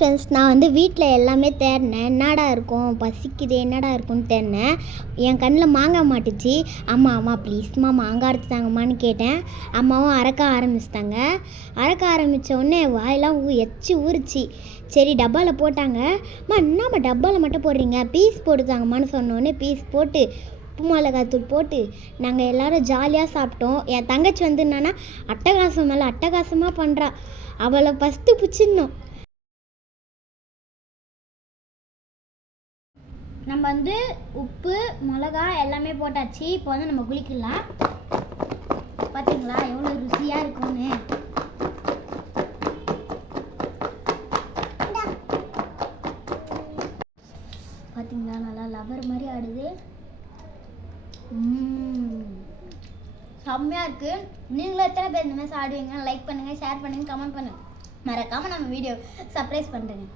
Friends, நான் வந்து வீட்டில் எல்லாமே தேடினேன். என்னடா இருக்கும், பசிக்குது, என்னடா இருக்கும்னு தேடினேன். என் கண்ணில் மாங்காய் மாட்டுச்சு. அம்மா ப்ளீஸ்மா மாங்காய் அரைச்சி தாங்கம்மான்னு கேட்டேன். அம்மாவும் அரைக்க ஆரம்பிச்சிட்டாங்க. அரைக்க ஆரம்பித்த உடனே வாயெல்லாம் எச்சி ஊறிச்சு. சரி டப்பாவில் போட்டாங்க. என்னம்மா டப்பாவில் மட்டும் போடுறீங்க, பீஸ் போட்டு தாங்கம்மான்னு சொன்னோடனே பீஸ் போட்டு உப்பு மிளகாத்தூள் போட்டு நாங்கள் எல்லோரும் ஜாலியாக சாப்பிட்டோம். என் தங்கச்சி வந்து என்னன்னா அட்டகாசம் மேலே அட்டகாசமாக பண்ணுறா. அவளை ஃபஸ்ட்டு பிடிச்சிடணும். நம்ம வந்து உப்பு மிளகா எல்லாமே போட்டாச்சு. இப்போ வந்து நம்ம குளிக்கலாம். பார்த்தீங்களா எவ்வளோ ருசியாக இருக்கும்னு. பார்த்தீங்களா நல்லா லவர் மாதிரி ஆடுது. செம்மையாக இருக்குது. நீங்களும் எத்தனை பேர் இந்த மாதிரி ஆடுவீங்க? லைக் பண்ணுங்கள், ஷேர் பண்ணுங்கள், கமெண்ட் பண்ணுங்கள். மறக்காமல் நம்ம வீடியோ சர்ப்ரைஸ் பண்ணுறேங்க.